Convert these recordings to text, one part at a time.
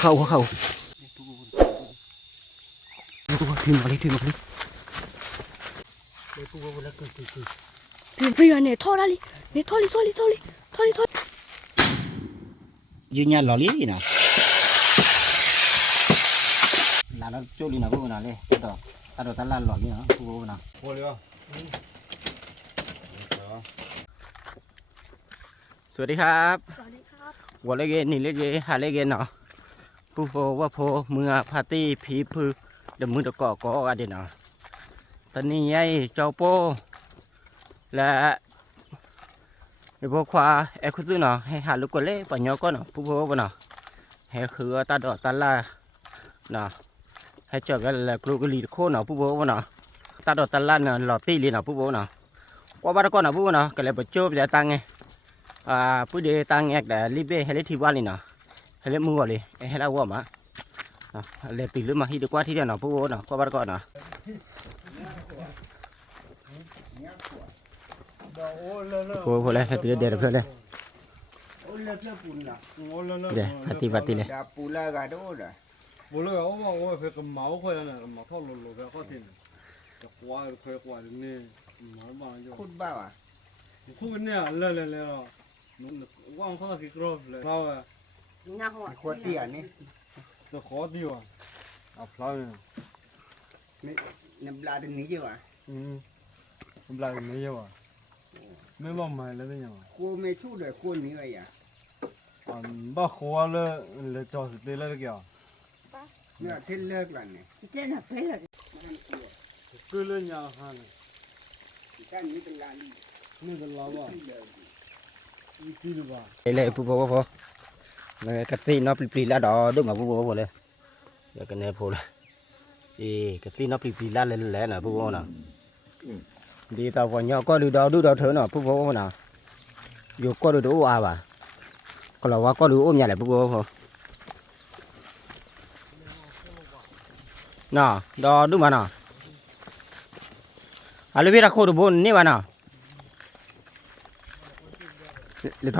เข้าตัวทีมมาเลยพี่เนี่ยทอดอะไรเนี่ยทอดยืนยันหล่อลี้นะลาแล้วโจลีนะพวกนั้นเลยตัดตลาดหล่อลี้นะพวกนั้นพอเลยอ่ะสวัสดีครับวันเล็กนี่เล็กหาเล็กเนาะผู้โฟว่าโฟเมื่อพาร์ตี้ผีพือเดี๋ยวมือตะก่อกันเดี๋ยวเนาะตอนนี้ไอ้เจ้าโป้และไอ้พวกควาไอ้คุณตื้อเนาะให้หาลูกกเล่ปัญญาก็เนาะผู้โฟว่าเนาะให้คือตัดตลาดเนาะให้เจอกันแล้วกลูกลีโคเนาะผู้โฟว่าเนาะตัดตลาดเนาะหล่อตีลีเนาะผู้โฟเนาะว่าบ้านก็เนาะผู้โฟเนาะก็เลยไปโจบจะตังไงผู้เดียตังแอกแต่รีบให้เล็กที่ว่าเลยเนาะให้เล็กมือเลยให้เราว่ามาเล็กปีหรือมาที่ดีกว่าที่เดียวเนาะผู้เนาะก็บ้านก็เนาะผู้เลยให้ตีเดียวเพื่อนเลยเดี๋ยวพัติเลยปูลากาโดด不了，我会个毛回来了，毛套路在好听，这花快花的呢，毛嘛就。ขุดบ้าอ่ะခုเนี่ยလဲတော့ဝမ်ခေါ်ကိကရောလဲဖလာဝဲ ขวดเตี้ยนี่ သခေါ်တီးဝအဖလာဝဲ น้ำปลาตัวนี้จ้ะ ဘလာနေရောမဲမမိုင်လဲတဲ့ညော โคไม่ชู้เลยโคนี้ไงอ่ะဘခေါ်လဲကြောက်တေးလဲကြော เนี่ยเท่เลิกแล้วเนี่ย ကျွေးလဲညာဟန် ท่านนี้เป็นลาลี နေကလာဝတီးလို့ပါ เลยผู้บอกว่าเลยกตินอปลีแล้วดอดึงมาผู้บอกเลยเดี๋ยวกันเนี่ยพูดเลยกตินอปลีแล้วเลยแหละนะผู้บอกนะดีต่อวันนี้ก็ดูดาวเถอะนะผู้บอกนะอยู่ก็ดูอาบ่ะก็เราว่าก็ดูอุ้มใหญ่เลยผู้บอกน่ะดอดูมาน่ะอะไรพี่รักโคตรบุญนี่มาน่ะหรือ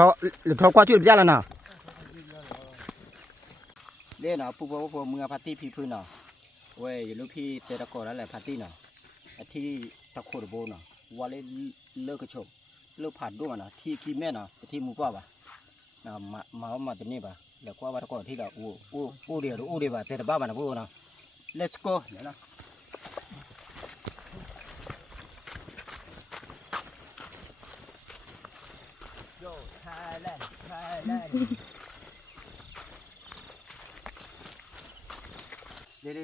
ท้อกว่าช่วยพิจารณาเล่นเนาะผู้บอกว่าเมื่อพาร์ตี้พี่พื้นเนาะเว้ยอยู่ลูกพี่เตะตะโกนแล้วแหละพาร์ตี้เนาะที่ตะโกนโบเนาะวันเล่เลิกกระชบเลิกผ่านด้วยมันเนาะที่กีแม่เนาะที่มูป้าป่ะนะมาตัวนี้ป่ะแล้วก็ว่าตะโกนที่เราอู้เดียวป่ะเตะบ้ามันนะพวกเนาะ let's go เดี๋ยวนะ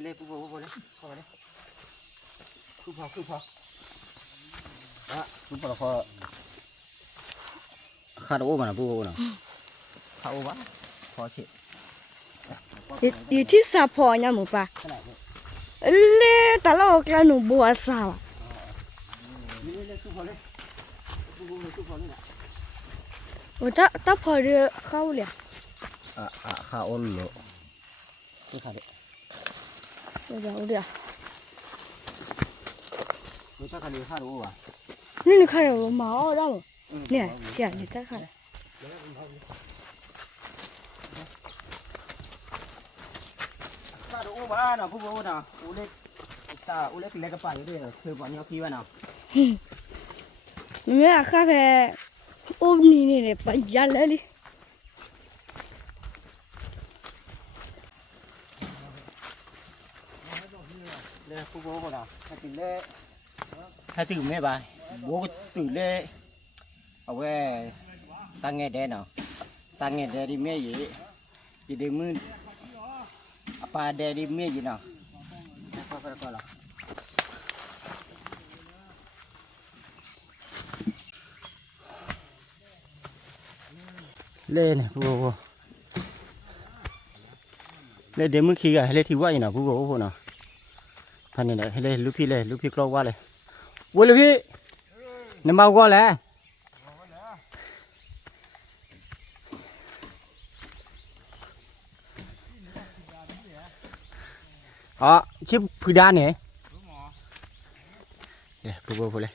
เล่ผู้พอเลยเข้ามาเลยผู้พอผู้พอข้าดูมันนะผู้นะข้าดูวะพอเฉยอยู่ที่ซาพอเนี่ยหมูป่าเล่แต่เราแกหนูบัวสาวโอ้ถ้าพอเรือเข้าเลยข้าอ้นเหรอไม่ขาดเดี๋ยวไม่ถ้าขาดข้าดูวะนี่ใครเอามาเอาได้หรอเนี่ยเสียนี่ถ้าขาดข้าดูวะนะผู้นะอูเล็กเป็นเล็กกระป๋าอยู่ด้วยคือวันนี้พี่วะนะไม่ข้าแค่โอ้นี่ไปยันเลยเลยผู้นะให้ตื่นเล่ให้ตื่นไม่บ่ายบัวก็ตื่นเล่เอาไว้ตั้งเงยแดนเนาะตั้งเงยแดนดิเมียยี่ยี่ดิมือapa dari mi je nak apa lah lên bu lên đến mức khi à lên thì quá gì nào bu nào thằng này này lên lúc phi clo qua này vui lúc phi nó mau qua lẹ chiếc phi đan này đây bu lên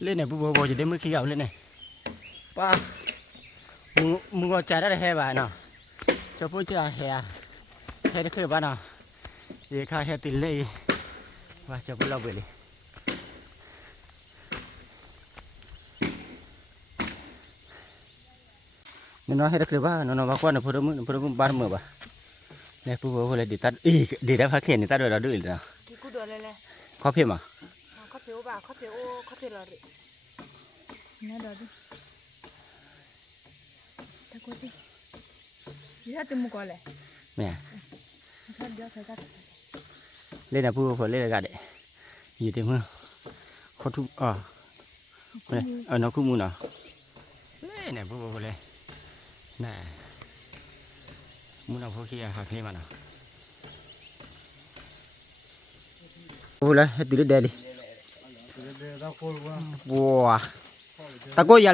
lên này bố bố chỉ đến mới khi gặp lên này ba mùng ngọt trái đã hè bà nào cho bố cha hè hè đã khơi bà nào thì khai hè tiền lệ và cho bố lâu về đi nên nó hè đã khơi bà nó qua nó phun nó ba mưa bà này bố bố lại đi tắt đi đã phát hiện đi tắt rồi đó được rồi nào có phim à 커피 오바 커피 오 커피 러리 나도 타코티 이사 때 먹을래 nè 사dio 사자 lên là bố lên là gà đấy gì thế mưa khó thu này nó cũng mua nào lên này bố lên nè mua nào phố kia học thêm mà nào bố lên hết từ đây đi wow ta coi giờ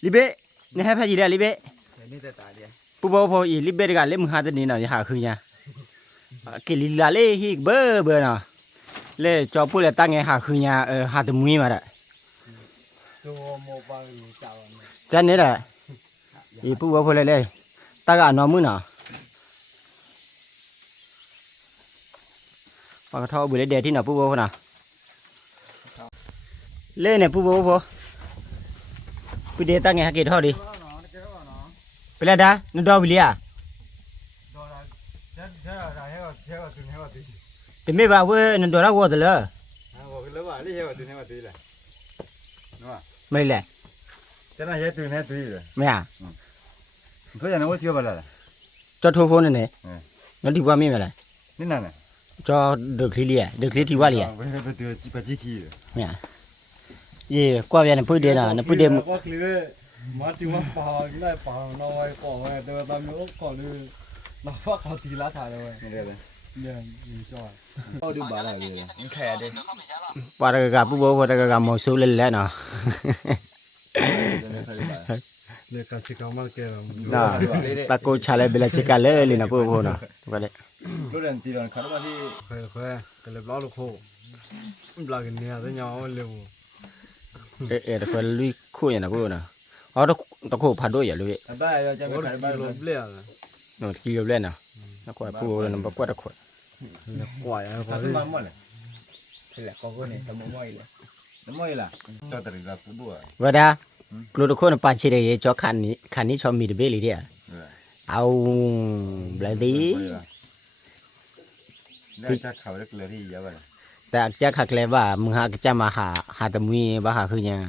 li bê này hay phải gì đây li bê bố ý li bê cái lấy mưa hạt này nào hạt khơi nha cái li là lấy hi bơ nào lấy cho bố lấy tăng cái hạt khơi nha hạt muối mà đấy chân đấy đấy ý bố lấy ta cả nó muối nào và thao bữa lấy đề thì nào bố nào lên này bố bây giờ ta nghe cái thao đi bây giờ đã nó đau bị à thì mấy bà với nó đau ra qua rồi mấy lẹ cho nên từ này từ rồi mấy à bây giờ nó có chưa bao giờ cho thô phone này nó đi qua mấy mà lại thế nào này cho được lý thì qua liền bây giờ từ chỉ phải chỉ khi rồi mấy à gì qua bên này bây giờ nó bây giờ mà chỉ mà bảo cái này bảo nó ai bỏ về tôi tao nhớ còn đi nó phát họ tí lá thải rồi nè cho đi bảo là gì những khe đi qua đây gặp bố đây gặp một số lên nào để cả chiếc áo mặc kia nào ta cô trả lại bây giờ chiếc áo lên nào bố nào vậy đấy lúc này thì là khá là đi khoe cái lớp lót lục khô là cái nhà tới nhau liều để phải lui khui nhà nào bố nào đó ta cô phá đôi vậy lui ba giờ cho cái ba lốp lẹ nó kia lên nào nó quay bố nó bắt quay được quay quải có cái mắm này thì là có cái này tao mua mồi là cho tao ra phụ bùa vậy đó lúc đó con bạn chỉ để cho khăn ní cho mì được bê đi à ao lại tí để chắc khẩu được lười đi vậyแต่จะขักเลยว่ามึงหาจะมาหาตะมุยบ่หาคือยัง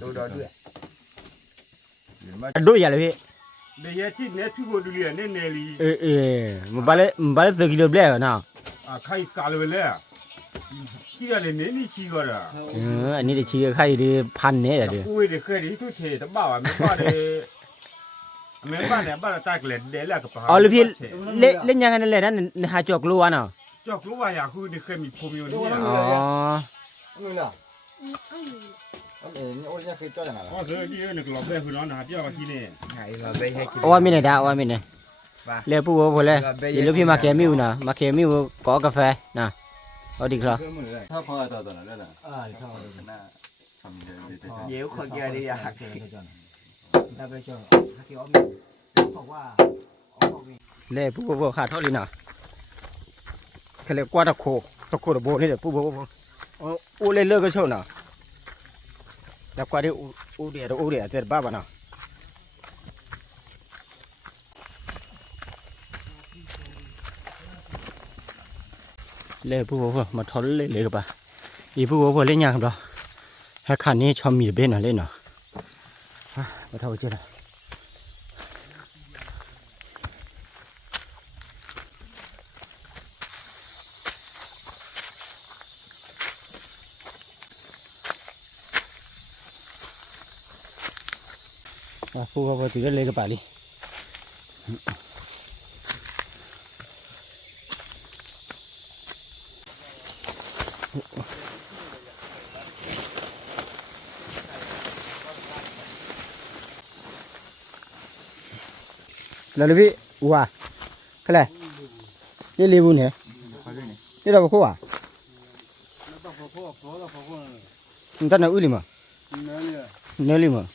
tôi đó đưaดูอย่าเลยพี่ để giờ chỉ nét thu bùa đưa nét nè li มันบาเลตัวกิโลเบลเนาะ khai cả rồi đấy chỉ là nét đi chỉ gọi là อันนี้ได้ชื่อใครดิพันเนี่ยดิ ui để khơi đi thu thể tao bảo à mấy ba này ba là tay lẹt để là cái อ๋อเลยพี่เล่นยังไงนั่นแหละนั่นหาจอกลัวเนาะ cho lúc vài nhà khu để khơi mình phun nhiềuอ๋อ người nào ôi nhà khơi cho là nào rồi đi được lọp về nó là cho vào chi này ngày là về hay ว่ามีไหนดาว่ามีไหนเรียกผู้บ่เลยเดี๋ยวพี่มาแกมิวนะมาแกมิวขอกาแฟนะเอาดีครับ ถ้าพอต่อตัวนั้นน่ะถ้าน่าทำเดี๋ยวคนแกดีอยากได้ไปเจอฮักกี้ออมบอกว่า เล่ผู้บ่ขาดเท่านี้นะเขาเรียกกว่าตะโคตะโบนี่แหละผู้บ่อู้เล่นเลิกก็เช่านะแล้วกว่าที่อู้เดียแต่บ้าบ่นะเล่ผู้บ่มาทอดเล่กับป่ะอีผู้บ่เล่นยากครับให้คันนี้ชอบมีเบนน่ะเล่นเนาะมาเท่าเจ้าผู้ก็ตีกันเลยกับป่าดิแล้วเลยพี่ว้าก็เลยนี่รีบุญเหรอนี่เราก็คู่อ่ะ แล้วต้องพอ我的婆婆呢？你在那屋里嘛？哪里？哪里嘛？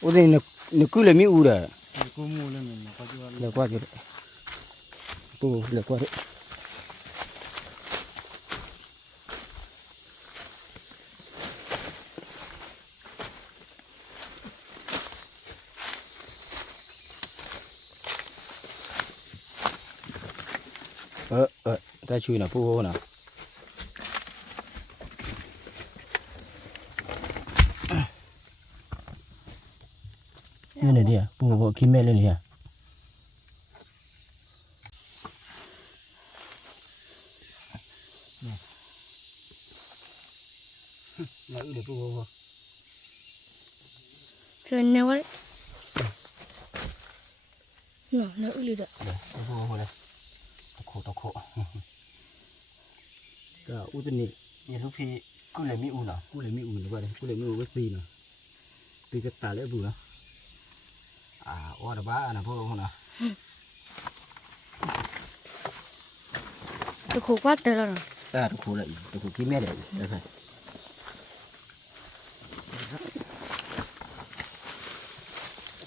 我在你过来没屋的，你公墓那边嘛，快去来过去的，不来过的。在去呢，不呢。那里的，不，去买那里啊。来，有点不。这那我，那屋里的。来，不来，多苦。这屋子里，你说皮，过来没屋呢？过来没屋呢，过来没屋个谁呢？对个打来不呢？啊，我的爸那不呢？这苦瓜得了呢。都苦了，都苦，去买的，来看。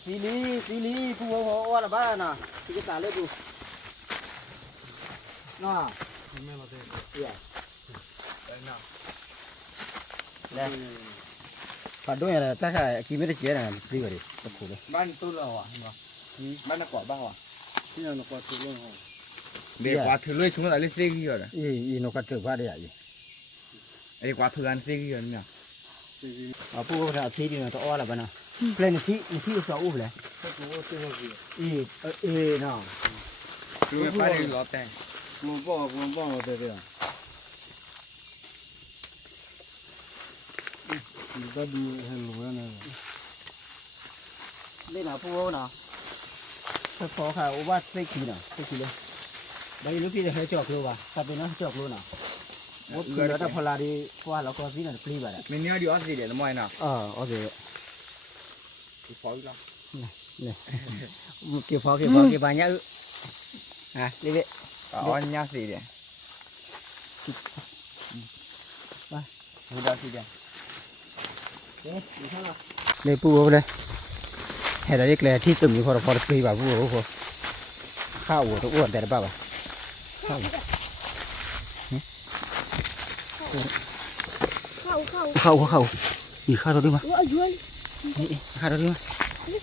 西里，不我的爸呢？这个打来不？那。没了这对呀。来，把东西呢，大概几米的接呢，这个的，都苦的。蛮多了哇，是吧？蛮那瓜吧哇，现在那瓜多了哈。别瓜头类从哪里塞去的？那个走瓜的呀，哎，瓜头干塞去的呢？啊，不过这天的都熬了吧呢？来，你天少午来。这个我最后是。那。就把这老带。我帮了这边。你把路还路上那个。那哪不呢？这跑开，我把塞去了。那有别的还叫狗吧？那边那叫狗呢？我看到跑哪里，跑哪个地方飞吧的。明年就要几点了嘛呢？我这。就跑一了。给跑把伢。啊，那边。人家几点？来，回到几点？你看了。那不嘞？还在一个ที่ตึมอยู่พอปีแบบผู้ข้าวตัวอ้วนแต่ละบ้าป่ะข้าวอีข้าวตัวดีมั้ยนี่ข้าวตัวดีมั้ยอี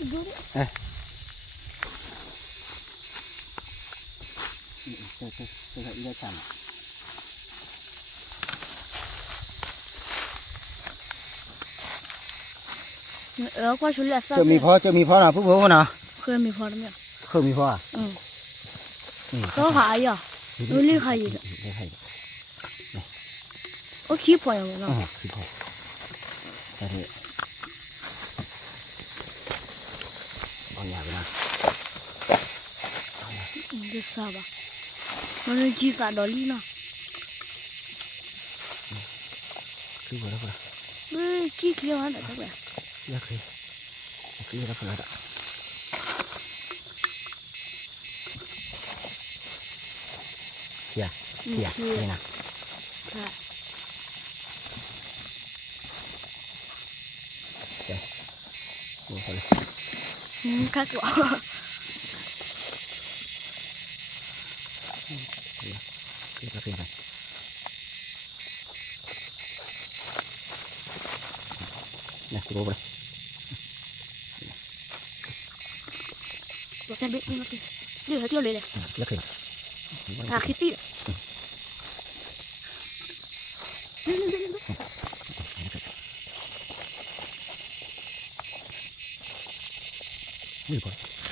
ได้ฉัน过去了。จะมีพ่อนะผู้นะ可没跑了没有？เคยมีพ่ออ่ะ搞啥呀？有厉害的。我去跑呀，我那。去跑。但是，我伢子呢？这啥吧？我那鸡啥道理呢？去过了。鸡可以玩的，这个。也可以的，可以的。对呢。对，我回来。开始。可以的。来，给我过来。我先别，这个掉来了。也可以。啊，可以。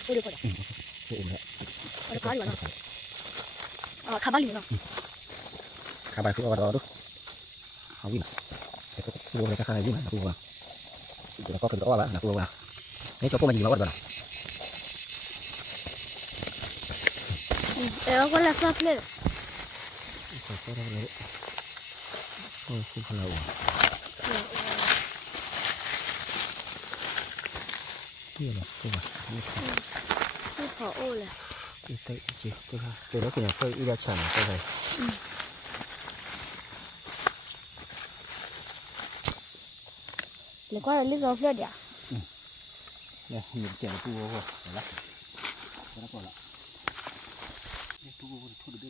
我的过来。我的卡里了。啊，卡巴里了。卡巴里说：“我到都，好winna。我来看看winna，那不这个搞个多吧，那不吧？你叫我们赢了我的吧？我来刷来了。不可能我。对了，对吧？不跑饿了。对了，可能会有点强了，对不对？你快点立着热点。 เลยหยิบเจ๋อปูโอ้โหเห็นละแล้วก็ละนี่ปูทุบดิ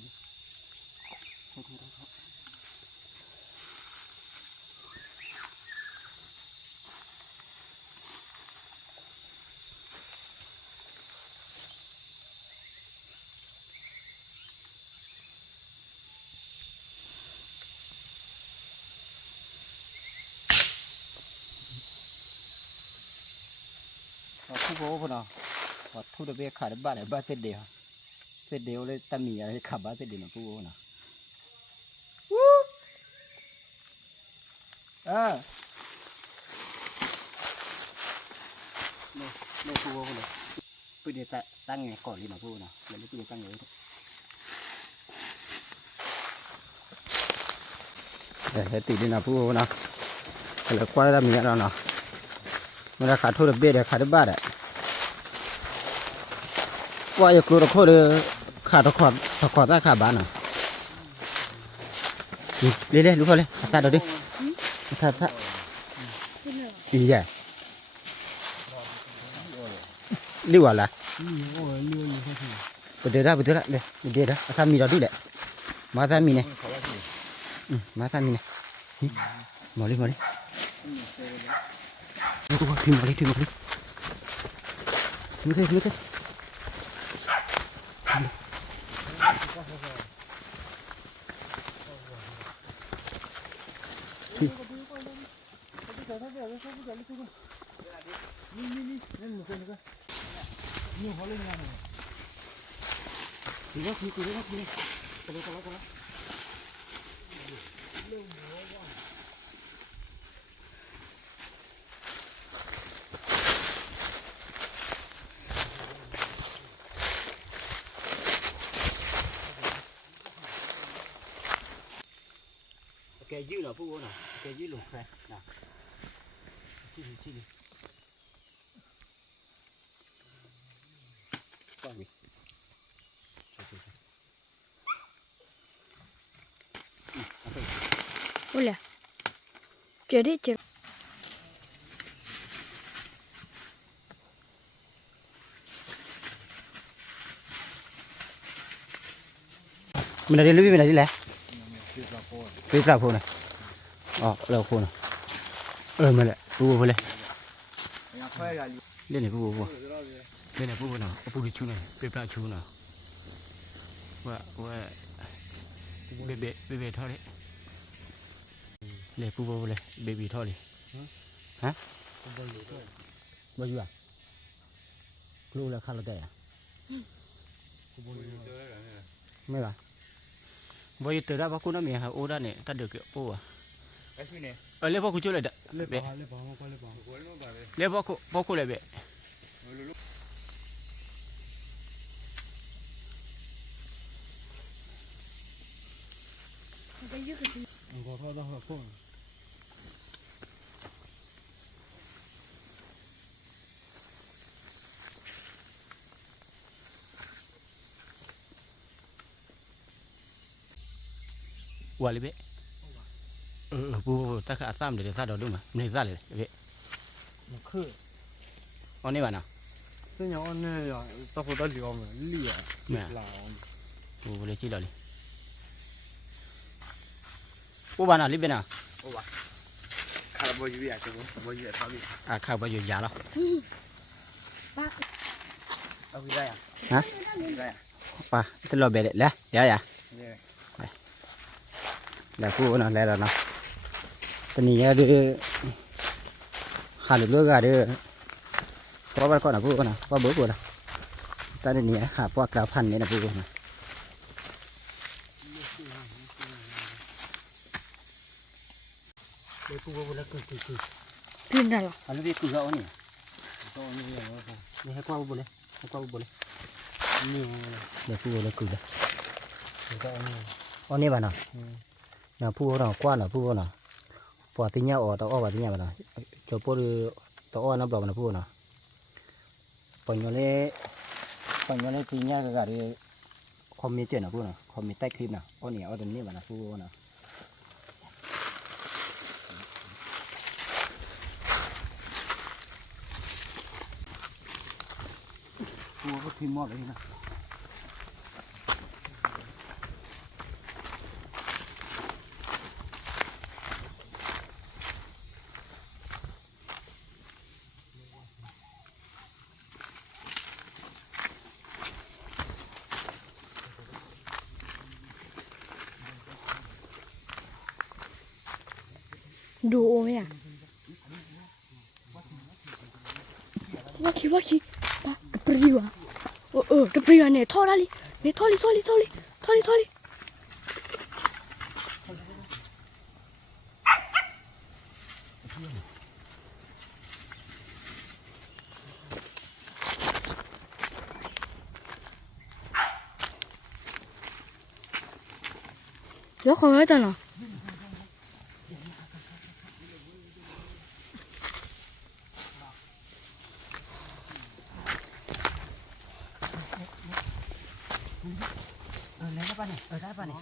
ทุบทุบโอ้โหเนาะวัดทุบเบี้ยขาดบ้านไหนบ้านเสร็จเดียวเลยตามีอะไรขับบ้านเสร็จเดียวนะปูโอ้เนาะนี่ปูโอ้เลยปูเดียตั้งไงก่อนเลยนะปูเนาะแล้วนี่ปูเดียตั้งเลยเฮ้ยตีดีนะปูโอ้เนาะแล้วกว่าตามีอะไรเนาะมันขาดทุบเบี้ยขาดบ้านอ่ะว่าอย่ากลัวตะโคเลยขาดตะขอดตาขาบ้านอ่ะเรื่อยๆรู้ป่ะเลยตาดูดิตาดีใหญ่รีบว่าละไปเดี๋ยวละเลยเดี๋ยวละถ้ามีเราดูแหละมาถ้ามีเนี่ยมาถ้ามีเนี่ยมาเลยดูว่าถึงมาเลยไม่เคยแกยืดเหรอพวกน่ะแกยืดหลงใครน่ะที่นี่ก็มี Ủa Chờ đi chờ. Mình đi lưới mình đi lẹ. Phía sau phô này. Lầu phô này. Mình lại phô lên. Lên này phô. Lên này phô nào, phô đi chú này, phía sau chú nào. Và bê thôi đấy. Lên phô lên, bê thôi đi. Hả? Bao nhiêu à? Lô là khá là tệ à? Mấy bà? Bây giờ từ đó bác cô nó mì hà ô đó nè, ta được kiểu ô à? Lấy bác cô chú lại đợi. Lấy bác cô lại bệ. Qua lấy bệ. Bu ta khá xăm để ra đó đúng mà. Này ra lại bệ. Nó khơi. Ông này bạn nào? Thế nhà ông này ta phải đặt liều mà liều. Mẹ. Là Bu lấy chi đó đi. Bu bạn nào lấy bên nào? Ô bà. Khá là bao nhiêu vậy chứ không? Bao nhiêu sao đi? À khá bao nhiêu giá đó. Ba. Đâu đi đây à? Hả? Đi đây à? Ba, tên lo bệ đấy, lẽ, dạ. Yeah. Là phụ nó lẽ là nó. Tên này đi hà được gà đi. Có ba con là phụ nào, có bố phụ nào. Ta đây này hà qua cào phần này là phụ nào. Đây phụ là cừ. Pin ra rồi. Anh biết cừ gạo nè. Đây hai qua phụ này. Để phụ là cừ đây. Ông này bạn nào? Nào phụ nào qua nào phụ nào. Bỏ tí nhau ở tao ở tí nhau bạn nào. Cho phụ tao nó bảo bạn phụ nào. Bỏ nhau lên tí nhau cái đi khôngมีchuyện nào phụ nào, khôngมีtách clip nào. Ông này ở đây này bạn nào phụ nào. ปูก็ทิ้งหมดเลยนะ ดูโอไหมอ่ะว่าคิดปะกระปรีวะกระปรีวะเนี่ยท่อได้เลยเนี่ยท่อเลยแล้วเขาไม่จังเหรอได้ป่ะเนี่ยได้ป่ะเนี่ย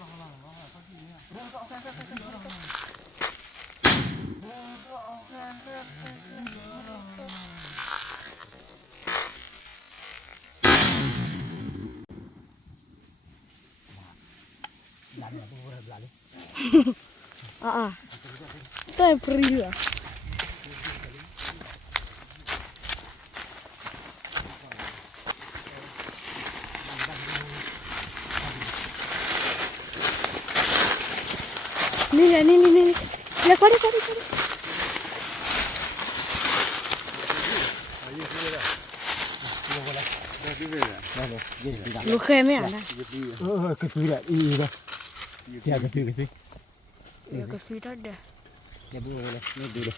ได้ปรีเหรอนี่เลยก็ได้ลูกเคยไหมอ่ะนะ กระตือเลยเลยอยากกระตือ ก็ซื้อได้เด้อ อย่าดูเลยไม่ดูเลย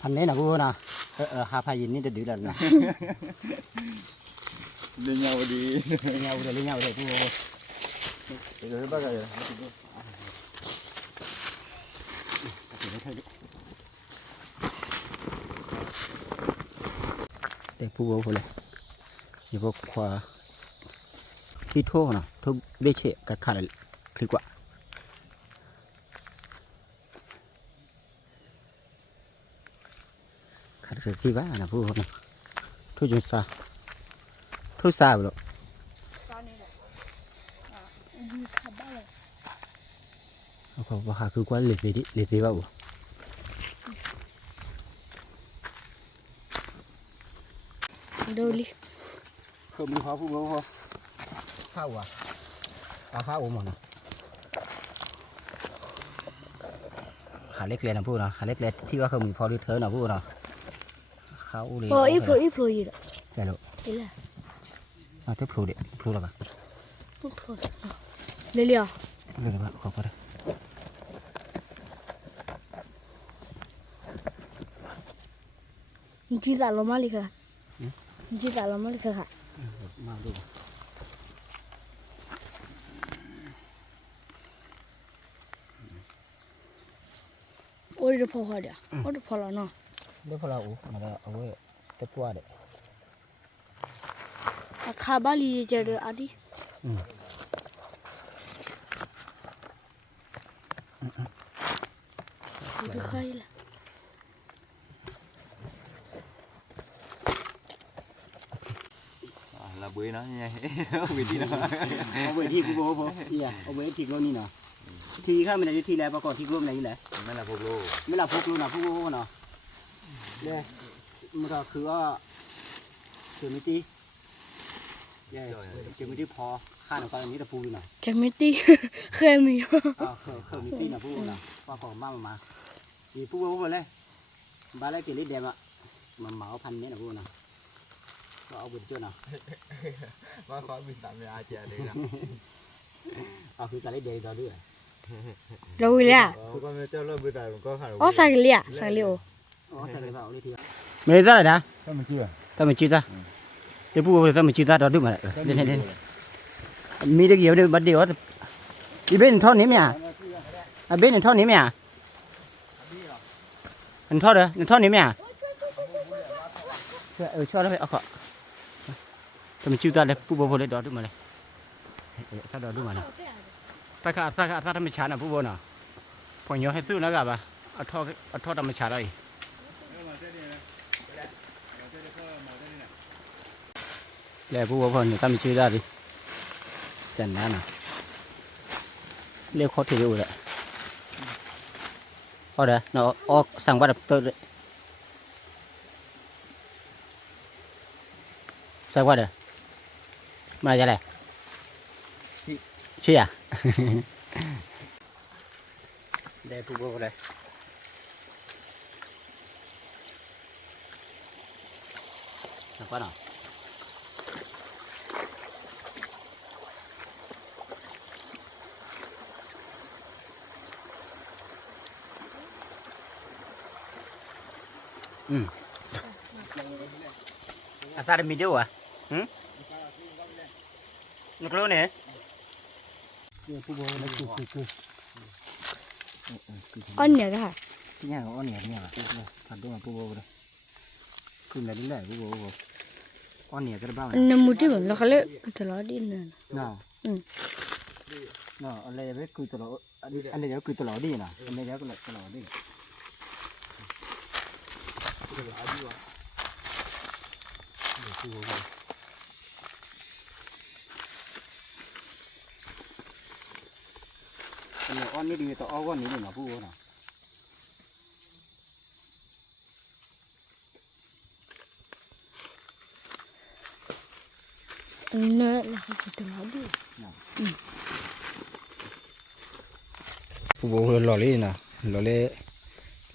พันนี้นะกูนะหาพายินนี่จะดื้อแล้วนะ เลี้ยงเอาดี เงาเลยกู เดี๋ยวบ้ากันเลย เด็กผู้บริเลยอย่าบอกขวาที่โท่นะทุบเบี้ยเฉะกับขาดคลิกว่าขาดคลิกว่านะผู้นะทุจจซาทุซาบลูกเขาบอกคือว่าเหล็กดีว่าบุดูลิ คือมีข้าวผู้บริข้าวอ่ะข้าวหมดนะหาเล็กเลยนะพูดนะหาเล็กเลยที่ว่าเขามีพอดีเธอนะพูดนะข้าวเลย โปรอีโปรอยู่ละ ได้แล้ว นี่แหละ มาเทปพลูเด็กพลูแล้วกัน โปรเลี้ยว เลยนะขอพอได้จีจ่าลงมาเลยค่ะจีจ่าลงมาเลยค่ะ มาดู โอ้ยเดี๋ยวพอเดี๋ยวโอ้ยเดี๋ยวพอแล้วเนาะ เดี๋ยวพอเรามาแล้วเอาไว้เทปพัวเด็ก ข้าบ้าลีเจอเดี๋ยวอดีดูใครล่ะ là bưởi nó nha bưởi đi nó เอาไว้ที่กูบอกเนี่ยเอาไว้ที่กูนี่เนาะทีข้ามันจะทีแล้วประกอบที่กูมันนี่แหละ mới là phục lô ไม่หลับพกรู้นะพกรู้เนาะเนี่ยมันก็คือว่าเจมิตี้เจมิตี้พอข้าหนังตอนนี้ตะปูอยู่หน่อย แกไม่ตีเคยมี เคยมีตีนะพวกนะว่าของมาอีพวกเลยบ้านแรกกินลิดเดียมอ่ะมันเหมาพันนี้นะพวกนะก็เอาบุญเจ้าเนาะ má khó bị tạm về ai chè đi nè เอาคือการลิดเดียดด้วย เราเลยอ่ะ con cho nó bưởi tài có khả อ๋อใส่เลยอ่ะใส่เร็ว อ๋อใส่เลยเปล่าเอาเลยทีไม่ได้เลยนะ sao mà chưa ถ้ามันจีตาเดี๋ยวพวกถ้ามันจีตาเราดึงมาเด่นมีเด็กเดียวเดี๋ยวบัดเดียวอีเบนท่อนนี้ไหมอ่ะเบนท่อนนี้ไหมอ่ะมันท่อเด้อท่อนนี้ไหมอ่ะชอบแล้วไปเอาขอถ้ามันจีตาเลยผู้บริโภคเลยดอดึงมาเลยถ้าดอดึงมาเนาะถ้าธรรมชาตินะผู้บริโภคเนาะพอเยอะให้ซื้อนะกับเอาท่อธรรมชาติเลย แล้วผู้ว่าพอเนี่ยตั้งชื่อได้ดิจันนั้นน่ะเรียกโคตรที่อยู่เลยเอาเด้อเนาะออกสั่งวัดเติร์ดสั่งวัดเด้อมาจะไรเชี่ยได้ผู้ว่าเลยสั่งวัดเนาะอาตาเดมิเดียวอ่ะนึกรู้เนี่ยผู้บริหารคือ อันเนี้ยค่ะ เนี่ยเขาเนี่ยผัดด้วยผู้บริหารคืออะไรนี่แหละผู้บริหารอันเนี่ยก็ได้บ้าง อันนั้นมุดที่มันเราเขาเรียกตลอดดินน่ะ น่ะน่ะอะไรเว้ยคือตลอดอันนี้คือตลอดดีนะอันนี้ก็ตลอดดีอันนี้อันนี้ดีต่ออันนี้ดีนะผู้บริหาร อันนั้นเราเขาตลอดดิ ผู้บริหารหล่อเลยนะหล่อเลย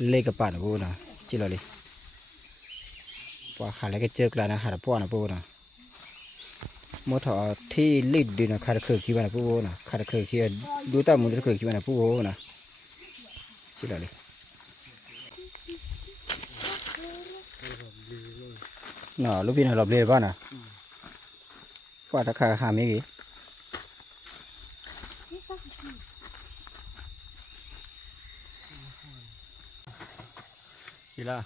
เล่กับป่านผู้นะจีหล่อเลยว่าขาแล้วก็เจอกันนะหาป้อนนะผู้นะมอถอที่ลิดดีนะขาดเคยคิดว่านะผู้นะขาดเคยคิดดูตามมือเคยคิดว่านะผู้นะจีหล่อเลยน่ะลูกพี่น่ะหลบเลยบ้านะว่าถ้าขาหาไม่กี่จีล่ะ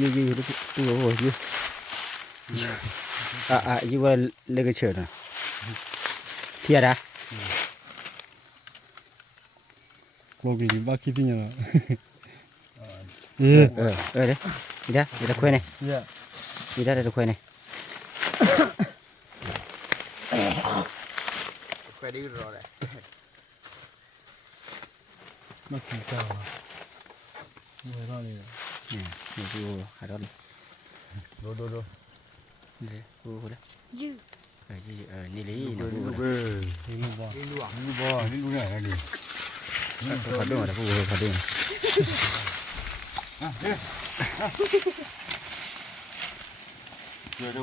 ยูยูว่าเล็กเฉินนะเทียดะ 거기 막히디냐. เด้อีดาคุยเนี่ย 야. อีดาเดี๋ยวคุยเนี่ย ไปดื้อรอเลย 막히다. 뭐라니. นี่ดูหาดอน โด นี่ดูเลย ยืด นี่เลยนะดู 이거 봐. นี่หลวง 이거 봐. 니 누구냐 여기. ขอดูนะผู้ขอดู 그래도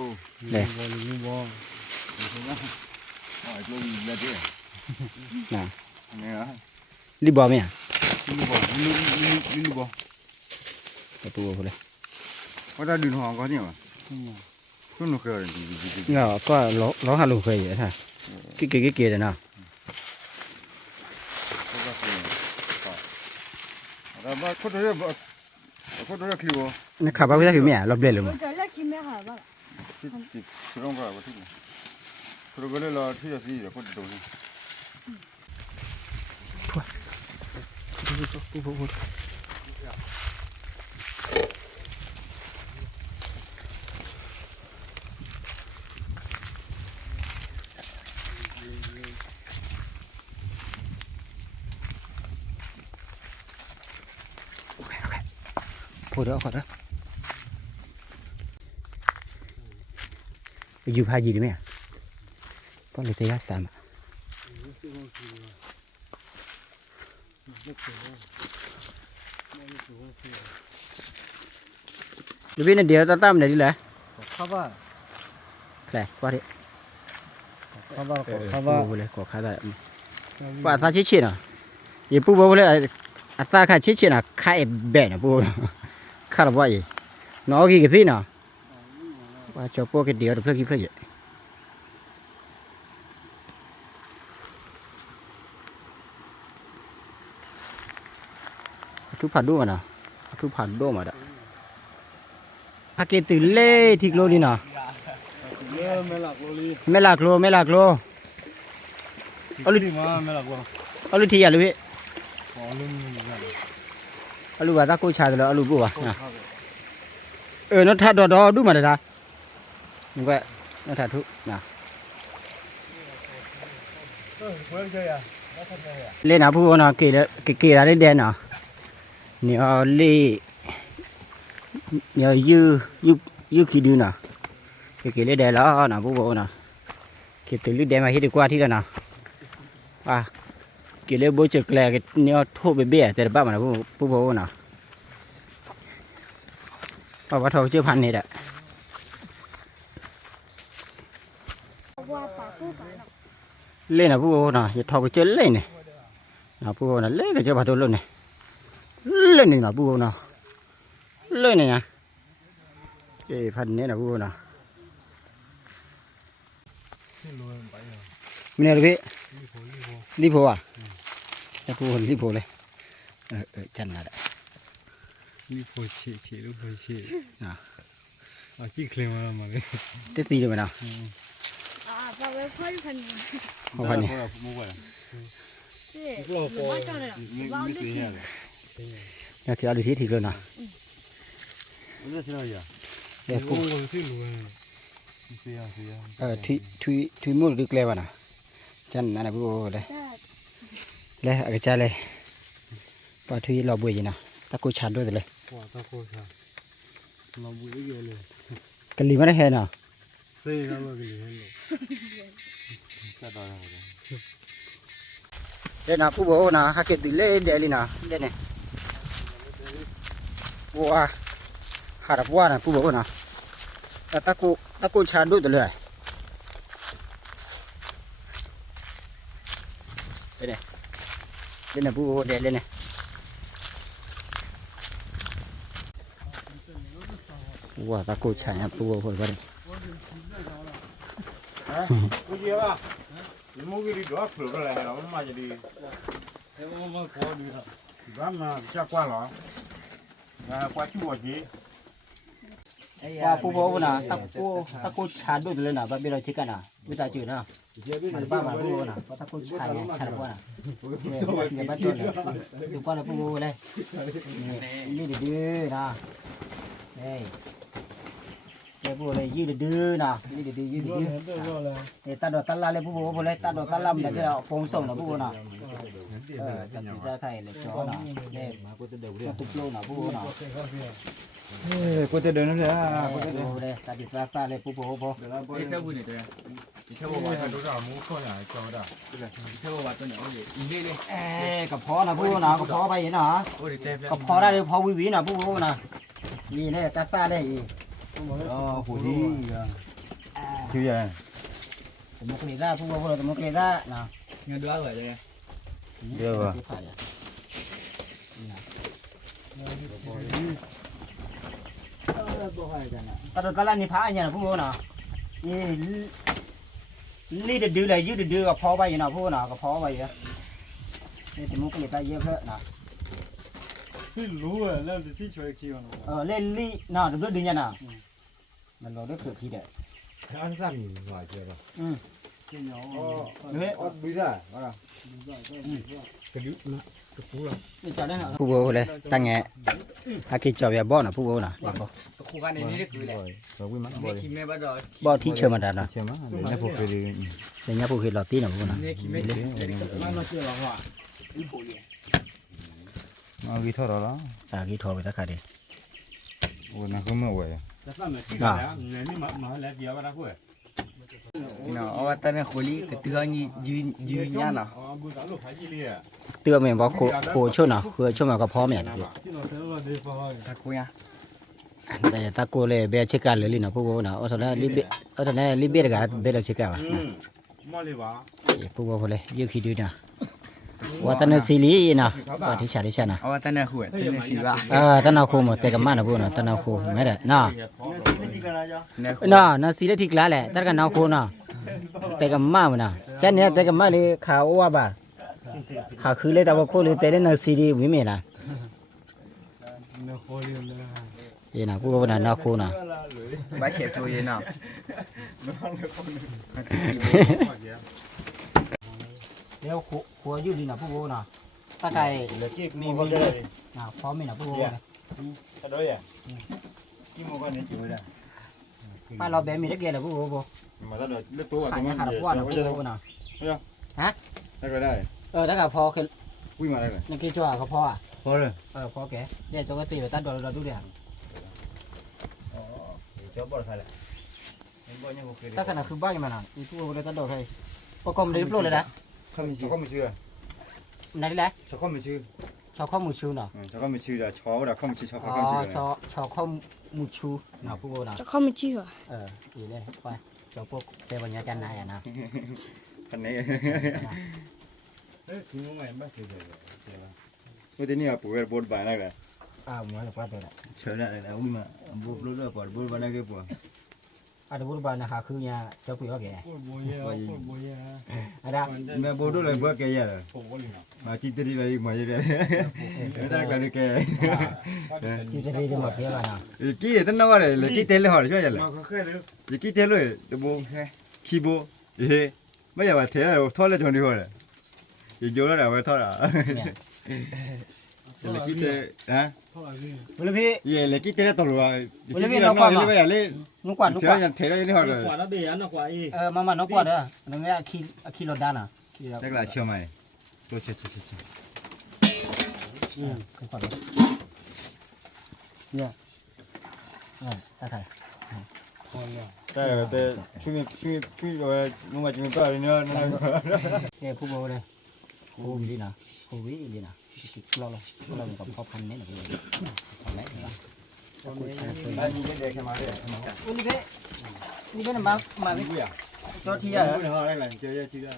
네. 이거 봐. 좀 이야기 นะ 내가 รีบบอไหมอ่ะ 이거 봐 ประตูเลย ว่าดึงหัวก็เนี่ยขึ้นหนูเคย เงาก็ร้องฮัลโหลเคยอยู่ฮะกิ๊กแต่นะ 나 코드를 키워 นี่ขับไปไม่ได้ผิวไหมอ่ะรอบเดือนเลยมั้ง จะเรียกคิดไหมค่ะว่า 그런 거야 어떻게 그러고는 나 틀렸지 코드도 พูดเด้อขอเด้ออยู่พายีดีไหมอ่ะก็เลยเทียสามอยู่พี่นั่นเดียวตามไหนดีเลย 가봐. แหละว่าดิ 가봐. ปูเลยก่อข้าได้ว่าตาชี้ๆน่ะอย่าปูบอกเลยอัตราค่าชี้ๆน่ะค่าเอแบนน่ะปูข้าเราว่าอีน้องกี่กี่น่ะว่าจอปูกี่เดียวเพื่อกี่เพื่อเยอะทุกผัดด้วยนะทุกผัดด้วยมาด้พักเกตื่นเล่ทิกโลดีน่ะ 예, 멜락 로리. ไม่หลักโล Allu ma me la kwa. Allu thi ya lu bi Allu ni ga. Allu ba ta ko cha de lo allu bu ba nó thắt đó đúng mà đây ra như vậy nó thắt thu nào lên nào phu nó kì là lên đèn nào nhiều li nhiều dư khi đưa nào kì lên đèn đó nào phu bộ nào kì từ lên đèn mà hít được qua thì là nào à kì lên bố trực là cái nhiều thô bể bể từ bao mà phu bộ nào bảo bắt đầu chưaพันนี่แหละเล่นนะพวกน่ะอย่าทอกเจอเล่นนี่นะพวกน่ะเล่นก็จะพัดโลนี่เล่นนี่นะพวกน่ะเล่นนี่นะพันนี่นะพวกน่ะมีอะไรพี่รีโพอ่ะแต่พวกรีโพเลยจันน่ะLi po che lu po che. À. À chi klem ma le. ตีตีเลยมั้ยนะพอไปพ่นพัน พอพันนี่เนี่ยที่เอาดูที่เลยนะเดี๋ยวกูทุยมุดดึกเลยว่ะนะจันนั่นนะพวกเลยเลยอะไรจ้าเลยพอทุยเราบุยจีนะตะกูชาด้วยเลย哇，大锅菜，老不这个嘞， กะลีมาได้แค่น่ะ 谁让我给你了？再打上我。 เด้นะผู้บ่นะหาเก็บติเล่เดลินะเด้เนี่ยบัวหาดบัวนะผู้บ่นะตะกูชาด้วยเลยเด้เนี่ยเด้เนี่ยผู้บ่เด้เลยเนี่ยว้าตะกูชาเนี่ยผู้บ่คนบ่ได้ 不接吧？你没给你多풀过来了，我妈就的，哎，我考虑他。咱们先关了，关9个鸡。 ว่าผู้บ่นะตะกูชาด้วยเลยนะบ่เป็นเราชิกันนะวิตาจืดนะมันบ้ามาผู้บ่นะตะกูชาเนี่ยชาบ่นะเนี่ยบ้านตัวเลยอยู่ก่อนผู้บ่เลยนี่ดื้อนะเฮ้ยเจ้าผู้เลยยืดดื้อนะยืดดื้อยืดดื้อเอ้ตัดดอกตัดลาเลยผู้บ่เลยตัดดอกตัดลำเนี่ยที่เราพงส่งนะผู้บ่นะตัดที่จะไทยเลยจ้อนะเนี่ยตุ๊กโลนะผู้บ่นะ 过这点东西啊，过这点。เลยตัดที่ตาเลยผู้บ่บ่ 你这不呢？对。你这不晚上都让我们烤呢，烤的。对不对？你这不晚上呢？我的，你这的。 เอ้กระเพาะนะผู้นะกระเพาะไปเห็นนะ 我的这边。 กระเพาะได้เลยพอวินะผู้นะนี่เลยตาเลยอ๋อหูดี 就这。 สมุกเลด้าผู้บ่สมุกเลด้านะ 你多少块钱？ เดี๋ยวตอนกลางนี่พาอย่างนะผู้นะนี่ลีดดื้อเลยยืดดื้อกับพอไปนะผู้นะกับพอไปเยอะนี่สมุกเลด้าเยอะเพื่อนะ 是卤啊，那是挺出来去嘛。เล่นลีน่ะดื้อดื้อเนี่ยนะมันเราได้เกิดทีเด็ด 23米多少钱吧？ เฮ้ย 哦，没得，完了。这溜那，这糊了。 นี่จอดได้เหรอผู้บ่เลยตั้งแงอากิจอบอย่าบ่นะผู้บ่นะเด็กบ่ khu gan này nó cứ lại. Rồi quy mắt bò đi. Khi mẹ bắt đầu. บ่ที่เชื่อมันดานะ Xem á, để nó phục về đi. แต่เนี่ยผู้เฮ็ดเราตีนะผู้นะ Nè khi mẹ nó chưa là hỏa. Nó ghi thọ đó đó. กี่ทอไปสักคาดิ Ủa nó không mở vậy. Nó ở tại này khối lý cái tưa như dư nhá nó เตือแม่นบ่โคช่วน่ะคือช่วมาก็พร้อมแม่น thật khối à แต่ตะโกเลยเบเชกันเลยนะผู้บ่นะเอาตอนนั้นรีบเบกะเบลเชกะว่ะ Mà đi vào. ผู้บ่เลยยื้อขี้ดื้อนะว่าตะนซีรีนะว่าที่ชานะ ở tại này khối tại này xí ba ตะนาโคมแต่กะมานะผู้นะตะนาโคแม่เด้น่ะ này khối น่ะซีรีที่กลาแหละตะกะนาโคนะแต่กะมามื้อนะจันเนี่ยแต่กะมาเลยขาโอว่าบ่าหาคือเลยตะบ่โคเลยแต่ในซีรีวิเมล่ะ 那好的嘞。 นี่นะผู้บ่นะนาโคนะ ba chẹp thôi vậy nào เ เดี๋ยวขัวอยู่ดีนะผู้โบนะถ้าไก่ เหลือกี่มีคนเลย พร้อมมีนะผู้โบนะ ถ้าด้วยอ่ะกี่โมงกันเนี่ยจุ๋ยได้ ป้าเราแบบมีได้เกลือผู้โบ มาถ้าเดือดเลือดตัว ขาย ตัว ใน มัน ขาด เดี๋ยว ก้อนนะ จะ ผู้โบนะ ได้ก็ได้ ถ้าเกิดพอคือ วิ่งมาได้เลย ในกี่จั่วเขาพออ่ะ พอเลย พอแกเดี๋ยวจะก็ตีไปตัดเราดูเดี๋ยว อ๋อเจ้าบอลใครแหละบอลยังโอเค ถ้าขนาดคือบ้านมันอ่ะอีผู้โบได้ตัดดอกใครประกอบได้รูปเลยนะ เขาไม่ชื่อ ไหนได้แล้ว เขาไม่ชื่อ ชอข้อมูลชูเนาะ เขาไม่ชื่อเดี๋ยวชอเดี๋ยวเขาไม่ชื่อชอ อ๋ เขา อ ไม่ชื่อ ชอข้อมูลชูเนาะผู้โบนะ จะเข้ามาชื่อ ดีเลยไปจอพวกเจ้าบรรยากาศนายอ่ะนะ คันนี้ เฮ้ยคือว่าไงไม่เคยเลย เมื่อที่นี่ปู่เป็นบอลบานอะไร เหมือนกับตัวละ เชิญอะไรนะวิ่งมาบุบลุ้นเลยปอดบุบานอะไรก็ปวด ada berubah nah akunya coba oke โคตรโบยโคตรโบย ada แม่บุบลุ้นเลยบัวแกยัน ผมก็เลยนะ มาจิตรีอะไรมาเยอะไม่ได้กันเลยแก kita di rumah dia lah nah กี่ตั้งนานเลยเลยกี่เทเลหอช่วยยันเลย มาแค่เลย กี่เทเลยเดี๋ยวบุคีโบไม่อยากว่าเทเลยทอดเลยจนดีกว่าเลยยิ่งโยนแล้วไปทอดอ่ะเลยกี่เทฮะ เท่าไหร่พี่ lebih เย่เลยกี่เทเลยตลอดกี่เทเลยน้อยเลยไม่อยากเล่น nukuat เทเลยยันเทเลยนี่หอเลย กว่าแล้วเบียร์นะกว่าอี mama nukuat dah namanya kilo dana ได้กระเชื่อไหมตัวเชื่อ nukuat ya tak tak คนเนี่ย แต่ช่วยว่ามึงมาจะมีป้าเลยเนาะนั่นก็ dia pun boleh deh kum di nah kuwi di nah kalauกับพ่อพันนี่นะพี่ทำได้ไหมล่ะ ได้ยินเด็กแค่มาเลย นี่เป็นมาไม่ กูอยาก ตัวที่อ่ะ กูเนี่ยเขาอะไรหลังเจอเยอะจริงอ่ะ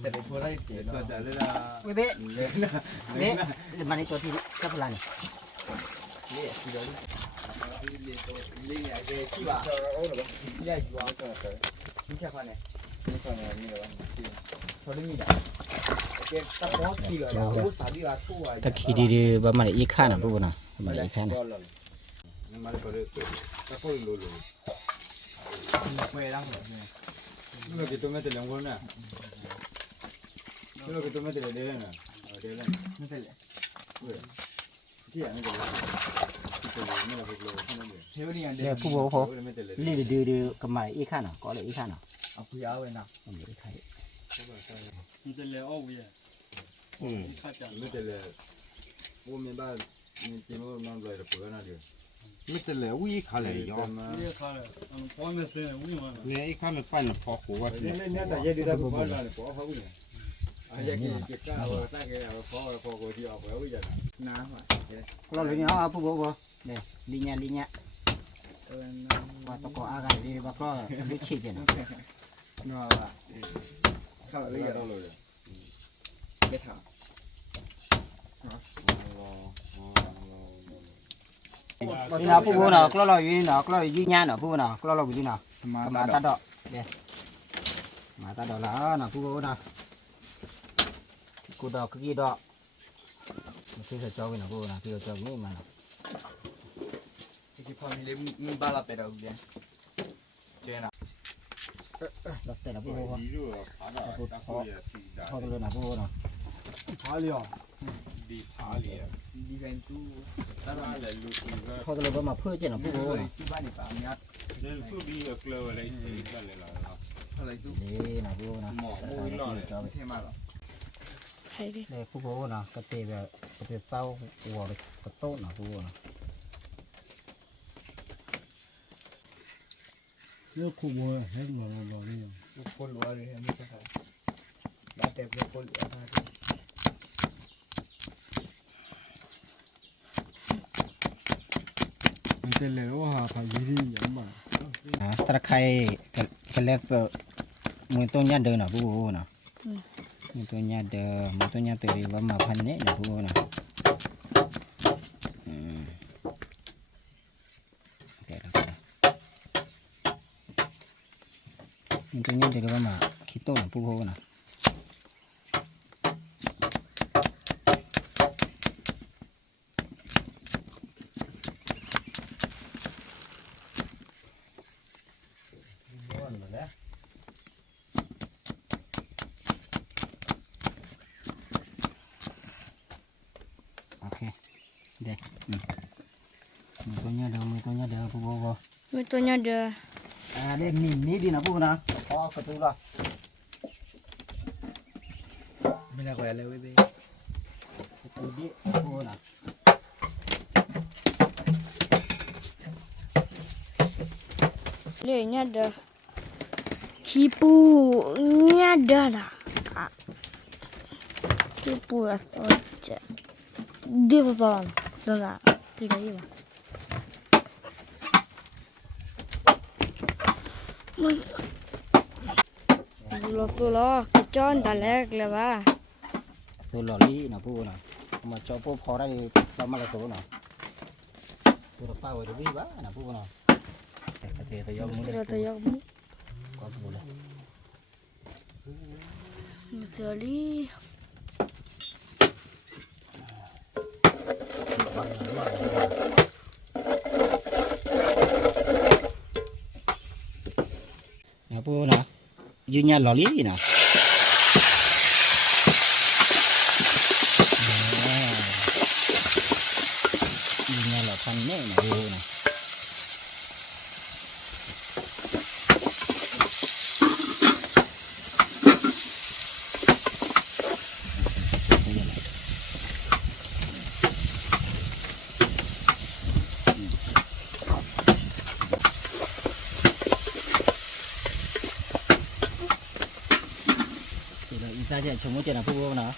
แต่เป็นคนไร้เกียรติ ก็จะเล่น เว้ยเบ้นี่มันนี่ตัวที่กับพลัง ลิงใหญ่เบที่ว่าใหญ่กว่าเกิดเลยนี่แค่คนเนี่ยนี่คนเนี่ยนี่เลยเขาเรื่องนี้แหละเก็บตะโพกที่เลยโอ้สามีว่าทั่ว ตะคีดีๆประมาณอีกข้านะปุ๊บนะประมาณอีกข้านะ นี่มาเลยก็เลยตะโกนรู้ เวลาเหรอเนี่ย นี่เราคิดตัวไม่ติดแล้วคนน่ะนี่เราคิดตัวไม่ติดเลยเดี๋ยวน่ะเดี๋ยวน่ะ ไม่เป็นไร ที่อ่ะนี่ก็เลยที่ตัวนี่เราคิดเลยที่นั่นเลย เทวนี่อันเดี เนี่ย ยว ผู้บอกเขา ไม่ติดเลย ลีดีๆกับมาอีกข้านะก็เลยอีกข้านะ เอาผู้ยาวเลยนะ ประมาณอีกข้า มันจะเลี้ยวเอาเวียข้าจัง ไม่ติดเลยโอ้มีบ้านมีจีนว่าน้องเลยแต่เปิดน่ะเดี๋ยว ไม่แต่แล้ววิ่งขาเลยยอม เรียกเขาเลยพอไม่เสร็จวิ่งมา เนี่ยไอ้ข้ามันปั้นพอหัว นี่เนี่ยแต่ยังดีได้ปุ๊บบ้านเลยปุ๊บเขาวิ่งอ่ะยังเก็บก้าวตั้งแกเอาพอกูที่ออกแล้ววิ่งจัง น้ำอ่ะ เราเลยเนี่ยผู้บอกเนี่ยลิเนียว่าตะกออากาศดีบักก็ดูชีดเนี่ย นัวอ่ะเข้าไป ไม่ เย เอา อะ เลย ไม่ถาม นี่นะผู้บอกนะก็เราอยู่นะก็เราอยู่เนี่ยนะผู้บอกนะก็เราอยู่นะมาตัดดอกเนี่ยมาตัดดอกแล้วนะผู้บอกนะกูดอกกี่ดอกที่จะจอกันนะผู้บอกนะที่จะจอนี่มา ที่พอมีเล่มมือบาลาเป็ดเอาเบียร์เจนะ ดอกแต่ละผู้บอก ดีด้วยผาดาตะโกยสีดา พอตัวเลยนะผู้บอกนะ พาเลี้ยว ดีผาเลย ดีเป็นตู้ ถ้าอะไรลูกก็ พอตัวเลยว่ามาเพื่อเจ้านะผู้บอกนะ ที่บ้านนี่ป่ะมีนัด เดินสู้ดีกับเกลืออะไรกันเลยล่ะ อะไรตู้ นี่นะผู้บอกนะ หมอมูนหล่อเลย ไม่เท่มากหรอ ใครดิ เนี่ยผู้บอกนะกระเตะแบบกระเตะเต้าหัวกระโต้นะผู้บอกนะ เลือกคู่บัวเห็นหมดเลยบอกนี่ ลูกคนรัวเลยไม่ใช่ครับแล้วแต่เป็นคนรัวท่าที่ มันจะเลี้ยวหาพายีที่ยังบ้าง ตะไคร้ก็เล็บมือต้นยาเดินนะผู้บอกนะมือต้นยาเดินมือต้นยาตัวว่ามาพันเนี่ยนะผู้บอกนะมือต้นยาเดินว่ามาคิดโต้นะผู้บอกนะ มือตัวเนี้ยเดิมผู้โบ มีตัวเนี้ยเด้อ นี่มีนี่ดีนะผู้นะพอประตูละ ไม่ได้คอยอะไรเว้ย ประตูดิผู้นะ เลยเนี้ยเด้อขี้ปูเนี้ยเด้อล่ะขี้ปูอ่ะโอ้เจ๊เดี๋ยวก่อนเดี๋ยวก่อนที่ไหนวะตัวล้อกระจอนตาแรกเลยว่ะ ซื้อลอรี่นะผู้นะมาจอผู้พอได้ประมาณละตัวนะตัวป้าไว้ดูวิบ้านะผู้นะกระเทียมยกมือ เราจะยกมือ ก็ผู้เลย มีเสือลี่ นะผู้นะยืนยันลอรี่นะยืนยันหลอดพันแน่นะผู้นะอีกสักเจ็ดชั่วโมงเจ็ดนะผู้นะ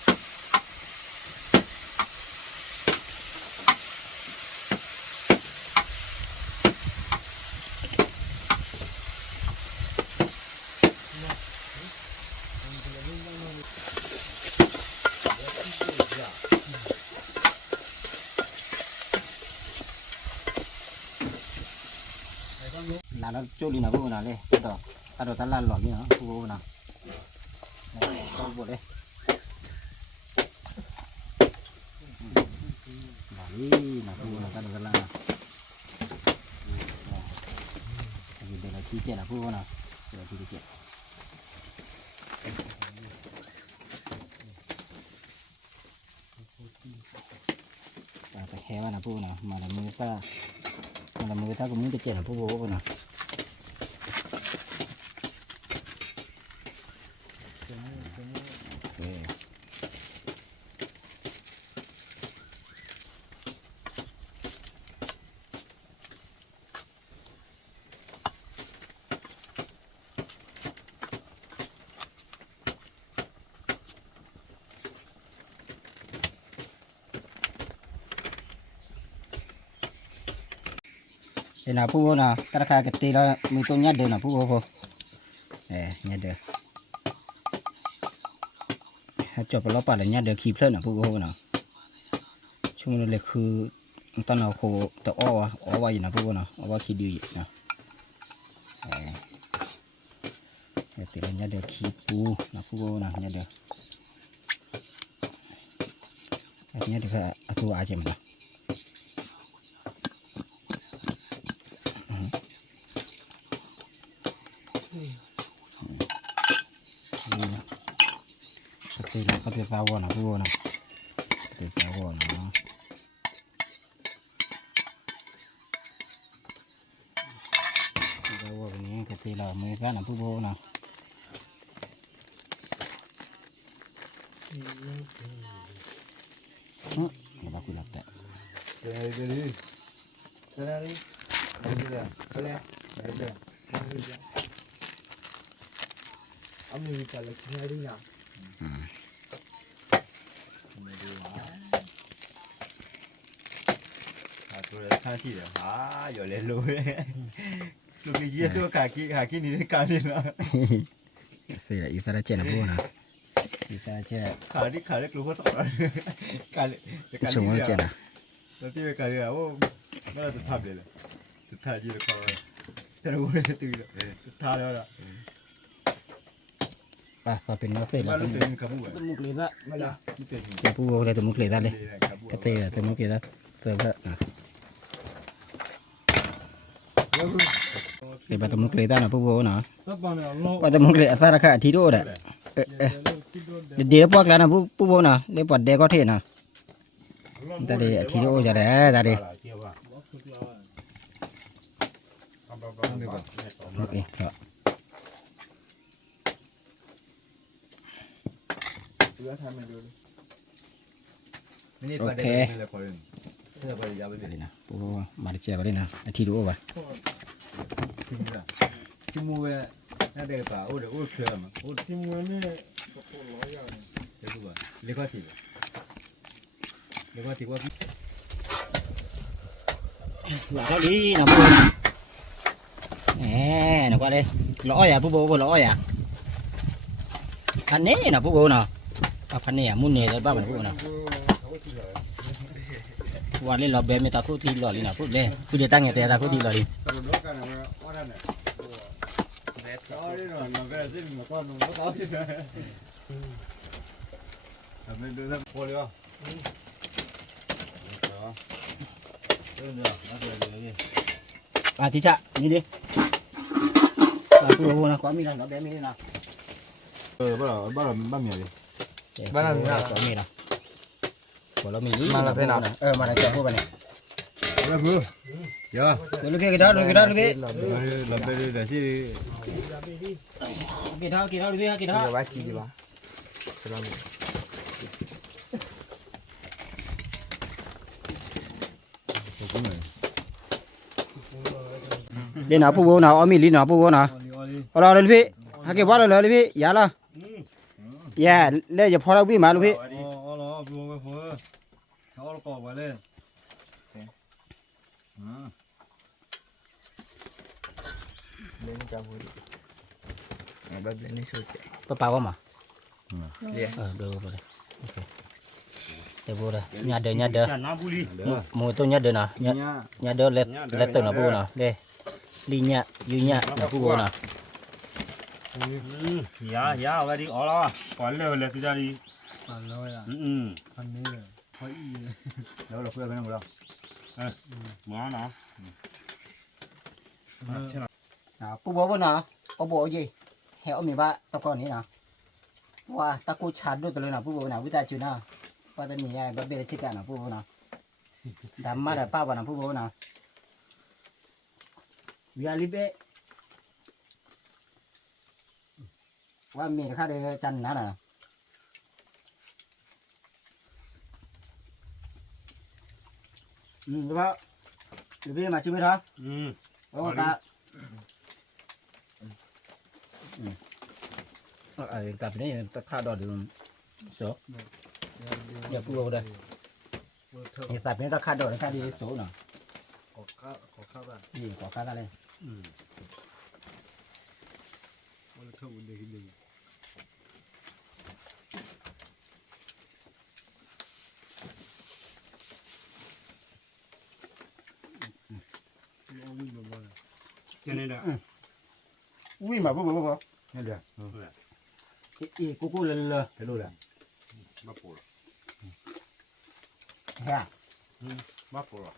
ลาแล้วโจลีนะผู้นะเลยต่อถ้าเราตลาดหลอดนี่นะผู้นะต้องบดเลยนี่นะผู้นะก็ตลาดเดี๋ยวเราชี้เจ็ดนะผู้นะเดี๋ยวชี้เจ็ดแต่แค่ว่านะผู้นะมาละมือถ้าก็มือจะเจ็ดนะผู้นะเดี๋ยวนะผู้นะตะคากตีแล้วมือตัวยัดเดินนะผู้ยัดเดินจบไปแล้วป่ะเลยยัดเดินขี้เพลินนะผู้นะช่วงนี้เลยคือตอนเราโคแต่อ้อวะอยู่นะผู้นะอ้อวะขี้ดีนะตีแล้วยัดเดินขี้ปูนะผู้นะยัดเดินยัดเดินก็ตัวอาเจมันนะก็จะสาวนะผู้นะจะสาวนะสาวแบบนี้ก็จะเราไม่กันนะผู้นะเราบ้าคุยหลับแต่ အမေကလည်းခင်ဗျားတို့ညာ ตัวเลยท่าที่เดี๋ยวอยู่เลยรู้เลยลูกเยี่ยตัวขาขี้นี่ได้การนี่นะ เสียอีสระเจนะผู้นะอีสระเจขาได้กลัวต่อการชั่วโมงเจนะ แล้วที่ไปการเนี่ยโอ้ไม่เราจะทำเลยสุดท้ายที่เราเขาจะรู้เลยตื่นสุดท้ายแล้วล่ะ ป่ะพอเป็นมาเสร็จ ว่า แล้ว ลูกเป็นกระบุ้ง มุกเลยละ မလား นี่เป็น จะผู้เลยตัวมุกเลยได้เลย กระบุ้ง กระเตะตัวมุกเลยได้เติมละเดี๋ยวตัวมุกเลยได้นะผู้นะ သပ်ပန်ရလော ว่าตัวมุกเลยสารคดีโดดอ่ะเดี๋ยวพวกแล้วนะผู้นะเดี๋ยวปอดเด็กก็เทนะ လ tadi kilo jadi tadi oke ya. Oke. Tadi nah, oh, mari cia balik nah, tidur apa? Cuma ada apa? Udah kerja mah. Cuma ni lekati. Lekati gua. Lọ đi nào bố. Nè, nào qua đây. Lọ à bố lọ à. Anh nè nào bố nào. À phần này muốn nè rồi ba bạn bố nào. Qua lên lọ bé mày ta cứ thi lọ đi nào cứ lên. Cứ để tăng nhà ta cứ đi lọ đi. À tí chạ, đi đi. À bố nào có mì nào, bé mì nào. Ba mì đi. Có mì nào. Có lo mì. Mà là thế nào? Mà là chợ bố bạn này. Là vừa. Dạ. Lu cái đó, lu Làm đây là gì? Cái đó, lu cái đó. Bác chi ba. Đây nào bố nào, ở mì lý nào bố nào. Ở đó đi. Hãy kêu bác là đi. Dạ là. Yeah, lấy giờ phò đâu bị mà lu. Lo buông cái phở. Nó cọ vào lên. Lên cho vui. Bác lên sôi chạy. Papa có mà. Iya. Được rồi. Ok. Để bố đây. Nhà đờ. Mùi tôi nhà đờ nào. Nhà đờ lết từ nào bố nào. Đây. Đi nhà, dưới nhà nào bố nào. Dạ, ở đây ở đó. Còn lừa là từ ra đi. Ăn rồi à. Ăn đi rồi. Phải y. Đâu là phơi bên nào đâu. Má nó. Nào, bố nào. Có bố gì? Hẹo mình ba, tao cònนี้nào. Wow, ta cố chán đôi từ nào bố nào với ta chứ nào. Qua tên nhà bác bê chiếc nào bố nào. Đám mắt là bao vào nào bố nào. Vì ali bê. Qua mình khác đây chăn ná nào. Đúng không? Từ bên mà chưa biết hả? Ô ta. Cặp này ta khá đỏ được số. Giờ phụ đây. Hiện tại bên ta khá đỏ ta đi số nào. Có khá bạn. Gì có khá ra đây. Ôi thâu để đi. Cho nên là Ui mà bố. Nghe được. Cô lên Cái lô là. bắp bò. ha. Bắp bò.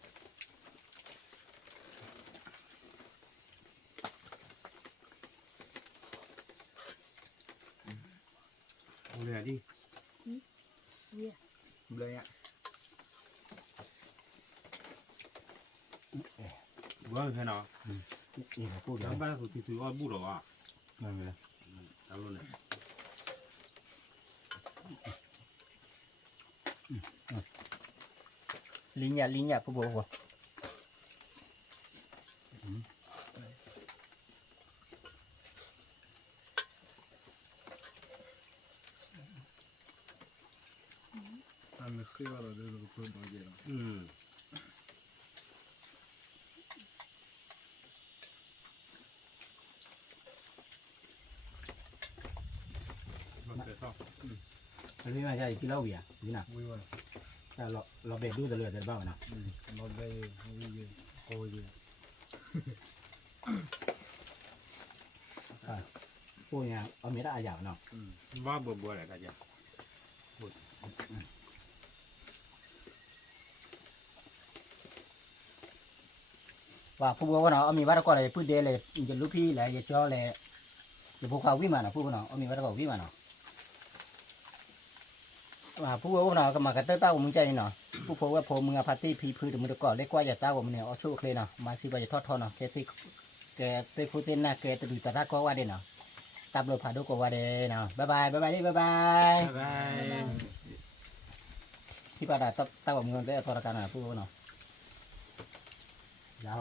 Ông này đi. Đây ạ. Vâng, thế nào? Cô Đám ba của từ bù đỏ à? Vâng rồi. Tao luôn này. Lý nhạc của bố. Ăn khi vào rồi được cơm bao giờ. Lý mà chạy cái lâu kìa. Lý nào? Vui rồi. Ta lọ bể đu lửa để bao nào. Nó đây vui coi gì. Cô nhà ở mấy đã dạo nào. Bắp bò lại cả nhà. Và phụ bố nào ở mấy bắt qua lại phun đê lại giờ lúc khi lại giờ cho lại giờ phụ khảo quý mà nào phụ bố nào ở mấy bắt qua quý mà nào. ผู้ว่าเนาะก็มากระเต้ามึงใจเนาะผู้โพว่าโพมึงพาร์ตี้พีพือเดี๋ยวมึงก่อนเล็กกว่าอย่าเต้าผมเนี่ยเอาชูเคลเนาะมาสิว่าจะทอดเนาะแกติแกเตะคูเต้นนะแกตะดูตะรักก็ว่าเด้เนาะตับโลพาดูก็ว่าเด้เนาะบ๊ายบายดิบ๊ายบาย บาย ที่ปาดาเต้าผมเงินได้ตอรการนะผู้ว่าเนาะแล้ว